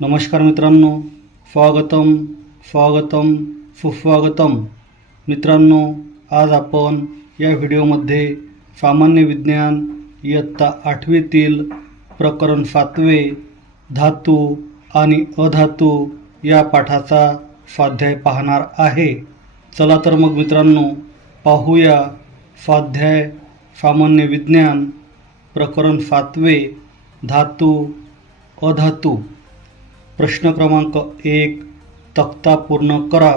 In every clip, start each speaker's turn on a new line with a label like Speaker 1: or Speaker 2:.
Speaker 1: नमस्कार मित्रांनो स्वागतम स्वागतम सुस्वागतम. मित्रांनो आज आपण या व्हिडिओमध्ये सामान्य विज्ञान इयत्ता आठवीतील प्रकरण सातवे धातू आणि अधातू या पाठाचा स्वाध्याय पाहणार आहे. चला तर मग मित्रांनो पाहूया स्वाध्याय सामान्य विज्ञान प्रकरण सातवे धातू अधातू. प्रश्न क्रमांक एक तक्ता पूर्ण करा.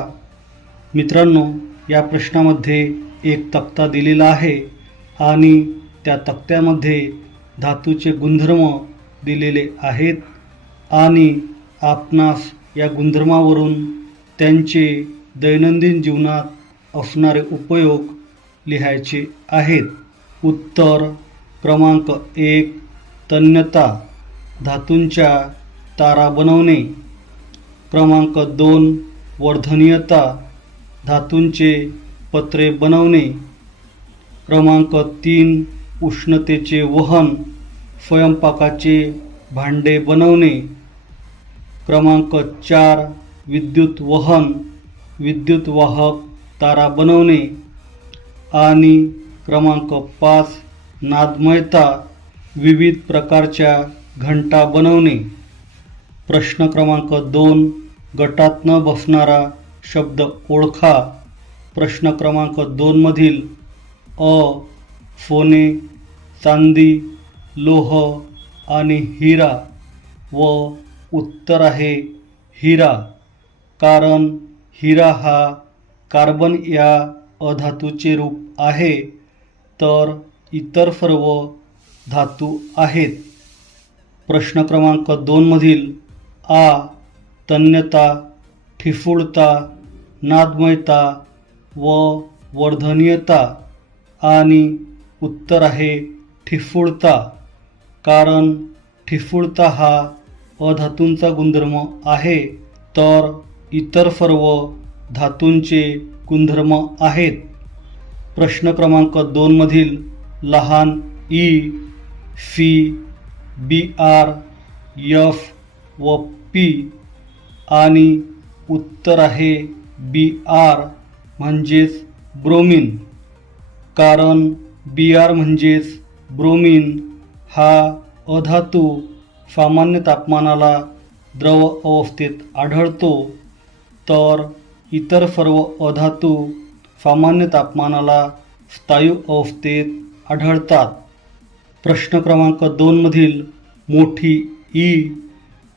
Speaker 1: मित्रांनो या प्रश्नामध्ये एक तक्ता दिलेला आहे आणि त्या तक्त्यामध्ये धातूचे गुणधर्म दिलेले आहेत आणि आपणास या गुणधर्मावरून त्यांचे दैनंदिन जीवनात असणारे उपयोग लिहायचे आहेत. उत्तर क्रमांक एक तन्यता. धातूंच्या तारा बनवणे. क्रमांक दोन वर्धनीयता धातूंचे पत्रे बनवणे. क्रमांक तीन उष्णतेचे वहन स्वयंपाकाचे भांडे बनवणे. क्रमांक चार विद्युत वहन विद्युत वाहक तारा बनवणे. आणि क्रमांक पाच नादमयता विविध प्रकारच्या घंटा बनवणे. प्रश्न क्रमांक दोन गटात न बसणारा शब्द ओळखा. प्रश्न क्रमांक दोनमधील अ सोने चांदी लोह आणि हिरा व उत्तर आहे हिरा. कारण हिरा हा कार्बन या अधातूचे रूप आहे तर इतर सर्व धातू आहेत. प्रश्न क्रमांक दोनमधील आ तन्यता ठिफुळता नादमयता व वर्धनीयता आणि उत्तर आहे ठिफुळता. कारण ठिफुळता हा अधातूंचा गुणधर्म आहे तर इतर सर्व धातूंचे गुणधर्म आहेत. प्रश्न क्रमांक दोनमधील लहान E C B R F व पी आणि उत्तर आहे बी आर म्हणजेच ब्रोमिन. कारण बी आर म्हणजेच ब्रोमिन हा अधातू सामान्य तापमानाला द्रव अवस्थेत आढळतो. तर इतर सर्व अधातू सामान्य तापमानाला स्थायू अवस्थेत आढळतात. प्रश्न क्रमांक दोनमधील मोठी ई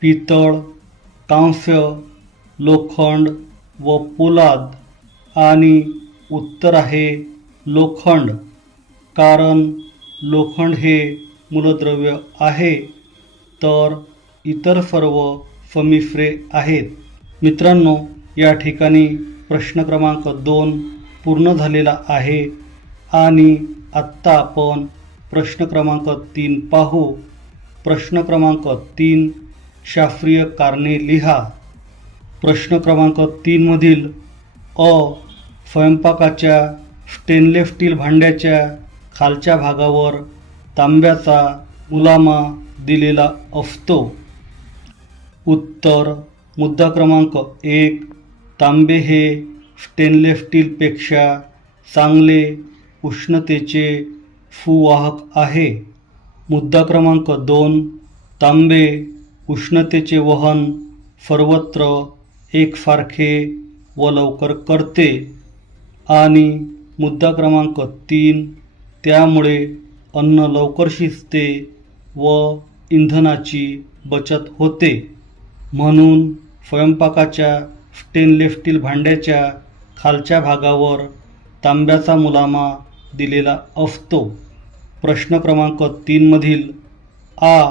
Speaker 1: पितळ कांस्य लोखंड व पोलाद आणि उत्तर आहे लोखंड. कारण लोखंड हे मूलद्रव्य आहे तर इतर सर्व समिश्रे आहेत. मित्रांनो या ठिकाणी प्रश्न क्रमांक दोन पूर्ण झालेला आहे आणि आत्ता आपण प्रश्न क्रमांक तीन पाहू. प्रश्न क्रमांक तीन शास्त्रीय कारणे लिहा. प्रश्न क्रमांक तीनमधील अ स्वयंपाकाच्या स्टेनलेस स्टील भांड्याच्या खालच्या भागावर तांब्याचा मुलामा दिलेला असतो. उत्तर मुद्दा क्रमांक एक तांबे हे स्टेनलेस स्टीलपेक्षा चांगले उष्णतेचे सुवाहक आहे. मुद्दा क्रमांक दोन तांबे उष्णतेचे वहन सर्वत्र एकसारखे व लवकर करते. आणि मुद्दा क्रमांक तीन त्यामुळे अन्न लवकर शिजते व इंधनाची बचत होते. म्हणून स्वयंपाकाच्या स्टेनलेस स्टील भांड्याच्या खालच्या भागावर तांब्याचा मुलामा दिलेला असतो. प्रश्न क्रमांक तीनमधील आ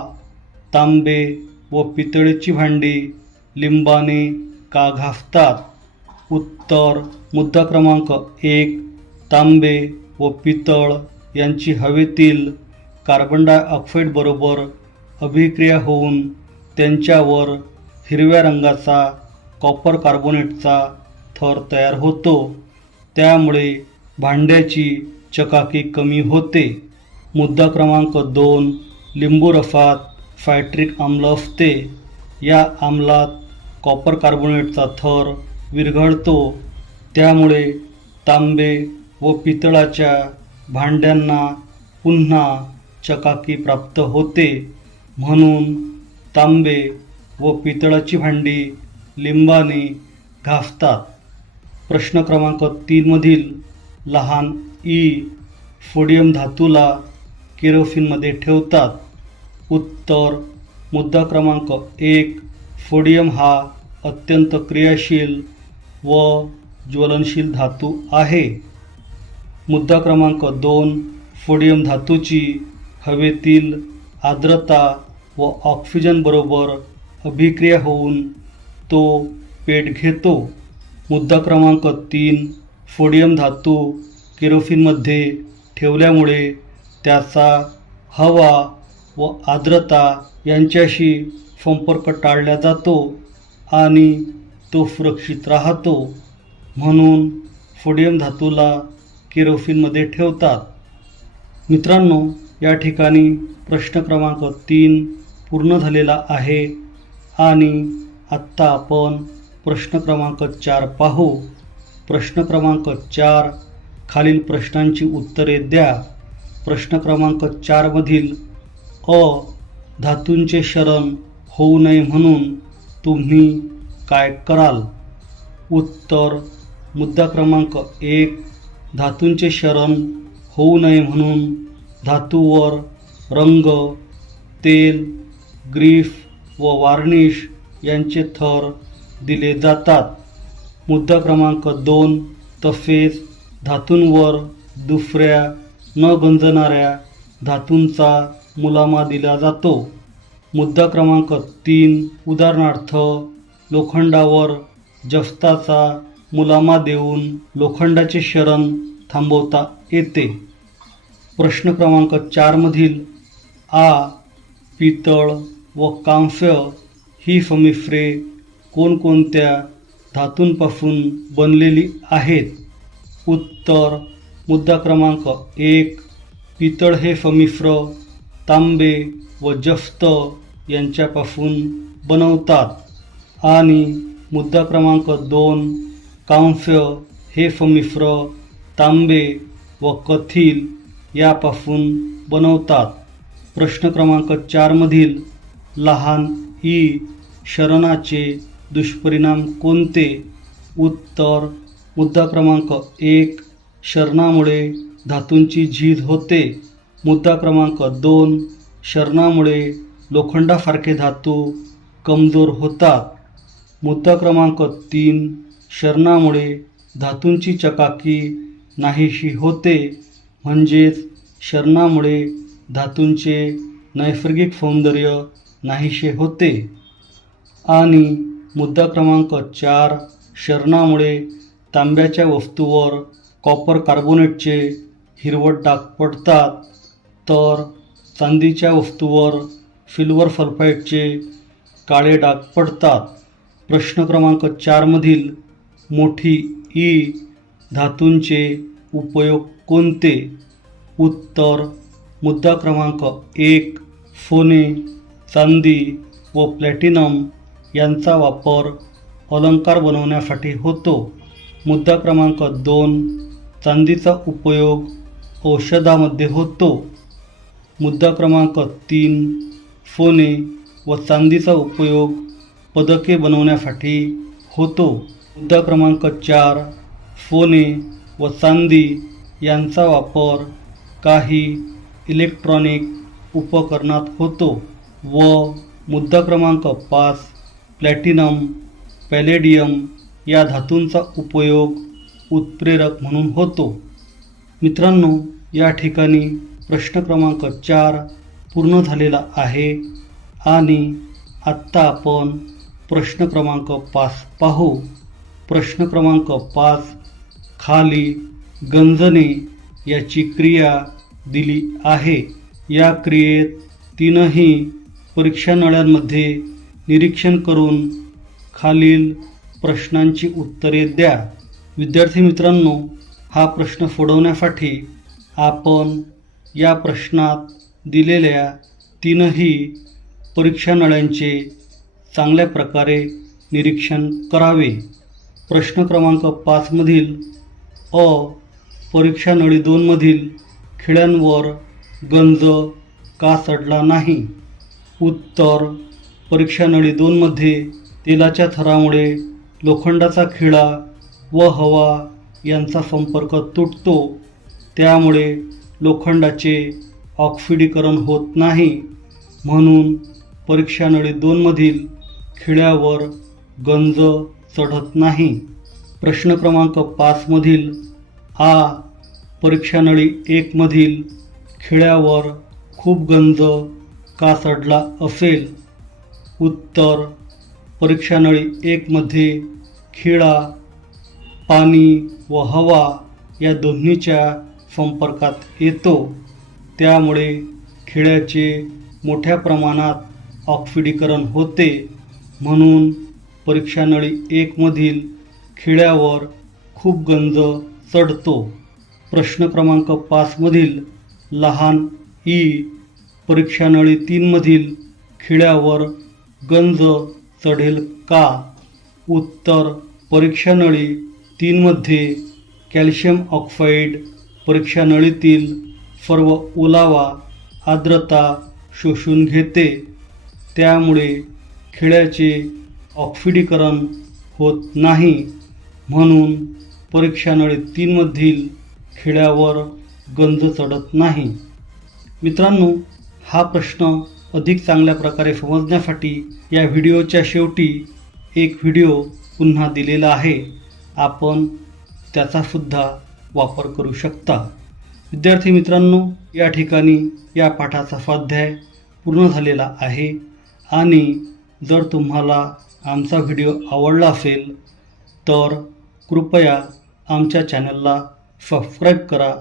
Speaker 1: तांबे व पितळेची भांडी लिंबाने का घासतात? उत्तर मुद्दा क्रमांक एक तांबे व पितळ यांची हवेतील कार्बन डायऑक्साईड बरोबर अभिक्रिया होऊन त्यांच्यावर हिरव्या रंगाचा कॉपर कार्बोनेटचा थर तयार होतो. त्यामुळे भांड्याची चकाकी कमी होते. मुद्दा क्रमांक दोन लिंबू रसात फायट्रिक आम्ल असते. या आम्लात कॉपर कार्बोनेटचा थर विरघळतो. त्यामुळे तांबे व पितळाच्या भांड्यांना पुन्हा चकाकी प्राप्त होते. म्हणून तांबे व पितळाची भांडी लिंबाने घासतात. प्रश्न क्रमांक तीनमधील लहान ई फोडियम धातूला केरोसिनमध्ये ठेवतात. उत्तर. मुद्दा क्रमांक एक. फोडियम हा अत्यंत क्रियाशील व ज्वलनशील धातू आहे. मुद्दा क्रमांक दोन. फोडियम धातूची हवेतील आर्द्रता व ऑक्सिजनबरोबर अभिक्रिया होऊन तो पेट घेतो. मुद्दा क्रमांक तीन. फोडियम धातू केरोसिनमध्ये ठेवल्यामुळे त्याचा हवा व आर्द्रता यांच्याशी संपर्क टाळला जातो आणि तो सुरक्षित राहतो. म्हणून फोडियम धातूला केरोसिनमध्ये ठेवतात. मित्रांनो या ठिकाणी प्रश्न क्रमांक तीन पूर्ण झालेला आहे आणि आत्ता आपण प्रश्न क्रमांक चार पाहू. प्रश्न क्रमांक चार खालील प्रश्नांची उत्तरे द्या. प्रश्न क्रमांक चारमधील अ धातूंचे शरण होऊ नये म्हणून तुम्ही काय कराल? उत्तर मुद्दा क्रमांक एक धातूंचे शरण होऊ नये म्हणून धातूवर रंग तेल ग्रीफ व वार्निश यांचे थर दिले जातात. मुद्दा क्रमांक दोन तसेच धातूंवर दुसऱ्या न गंजणाऱ्या धातूंचा मुलामा दिला जातो. मुद्दा क्रमांक तीन उदाहरणार्थ लोखंडावर जस्ताचा मुलामा देऊन लोखंडाचे शरण थांबवता येते. प्रश्न क्रमांक चारमधील आ पितळ व कांस्य ही समिश्रे कोणकोणत्या धातूंपासून बनलेली आहेत? उत्तर मुद्दा क्रमांक एक पितळ हे समिश्र तांबे व जस्त यांच्यापासून बनवतात. आणि मुद्दा क्रमांक दोन कांस्य हे समिश्र तांबे व कथील यापासून बनवतात. प्रश्न क्रमांक चारमधील लहान ई शरणाचे दुष्परिणाम कोणते? उत्तर मुद्दा क्रमांक एक शरणामुळे धातूंची झीज होते. मुद्दा क्रमांक दोन शरणामुळे लोखंडासारखे धातू कमजोर होतात. मुद्दा क्रमांक तीन शरणामुळे धातूंची चकाकी नाहीशी होते. म्हणजेच शरणामुळे धातूंचे नैसर्गिक सौंदर्य नाहीसे होते. आणि मुद्दा क्रमांक चार शरणामुळे तांब्याच्या वस्तूवर कॉपर कार्बोनेटचे हिरवट डाग पडतात. तर चांदीच्या वस्तूवर सिल्वर सल्फाईडचे काळे डाग पडतात. प्रश्न क्रमांक चारमधील मोठी ई धातूंचे उपयोग कोणते? उत्तर मुद्दा क्रमांक एक सोने चांदी व प्लॅटिनम यांचा वापर अलंकार बनवण्यासाठी होतो. मुद्दा क्रमांक दोन चांदीचा उपयोग औषधामध्ये होतो. मुद्दा क्रमांक तीन सोने व चांदीचा उपयोग पदके बनवण्यासाठी होतो. मुद्दा क्रमांक चार सोने व चांदी यांचा वापर काही इलेक्ट्रॉनिक उपकरणात होतो व मुद्दा क्रमांक पाच प्लॅटिनम पॅलेडियम या धातूंचा उपयोग उत्प्रेरक म्हणून होतो. मित्रांनो या ठिकाणी प्रश्न क्रमांक चार पूर्ण झालेला आहे. आणि आत्ता आपण प्रश्न क्रमांक पाच पाहू. प्रश्न क्रमांक पाच खाली गंजणे याची क्रिया दिली आहे. या क्रियेत तीनही परीक्षा नळ्यांमध्ये निरीक्षण करून खालील प्रश्नांची उत्तरे द्या. विद्यार्थी मित्रांनो हा प्रश्न सोडवण्यासाठी आपण या प्रश्नात दिलेल्या तीनही परीक्षा नळ्यांचे चांगल्या प्रकारे निरीक्षण करावे. प्रश्न क्रमांक पाचमधील अ परीक्षा नळी दोनमधील खिळ्यांवर गंज का चढला नाही? उत्तर परीक्षा नळी दोनमध्ये तेलाच्या थरामुळे लोखंडाचा खिळा व हवा यांचा संपर्क तुटतो. त्यामुळे लोखंडाचे ऑक्सिडीकरण होत नाही म्हणून परीक्षा नळी दोनमधील खिळ्यावर गंज चढत नाही. प्रश्न क्रमांक पाचमधील आ परीक्षा नळी एकमधील खिळ्यावर खूप गंज का चढला असेल. उत्तर परीक्षा नळी एकमध्ये खिळा पाणी व हवा या दोन्हीच्या संपर्कात येतो. त्यामुळे खिळ्याचे मोठ्या प्रमाणात ऑक्सिडीकरण होते. म्हणून परीक्षानळी एकमधील खिळ्यावर खूप गंज चढतो. प्रश्न क्रमांक पाचमधील लहान ई परीक्षानळी तीनमधील खिळ्यावर गंज चढेल का? उत्तर परीक्षानळी तीनमध्ये कॅल्शियम ऑक्साईड परीक्षा नळीतील सर्व ओलावा आर्द्रता शोषून घेते. त्यामुळे खेड्याचे ऑक्सिडीकरण होत नाही. म्हणून परीक्षा नळी तीनमधील खेड्यावर गंज चढत नाही. मित्रांनो हा प्रश्न अधिक चांगल्या प्रकारे समजण्यासाठी या व्हिडिओच्या शेवटी एक व्हिडिओ पुन्हा दिलेला आहे. आपण त्याचासुद्धा वापर करू शकता. विद्यार्थी मित्रांनो या ठिकाणी या पाठाचा स्वाध्याय पूर्ण झालेला आहे. आणि जर तुम्हाला आमचा व्हिडिओ आवडला असेल तर कृपया आमच्या चॅनलला सबस्क्राईब करा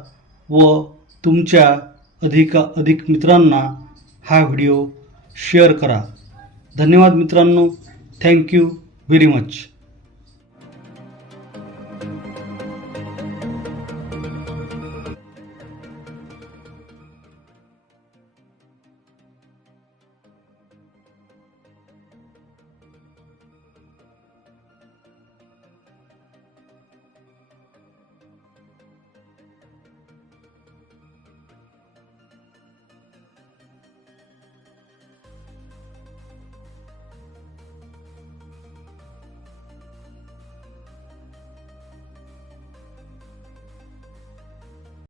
Speaker 1: व तुमच्या अधिकाधिक मित्रांना हा व्हिडिओ शेअर करा. धन्यवाद मित्रांनो. Thank you very much.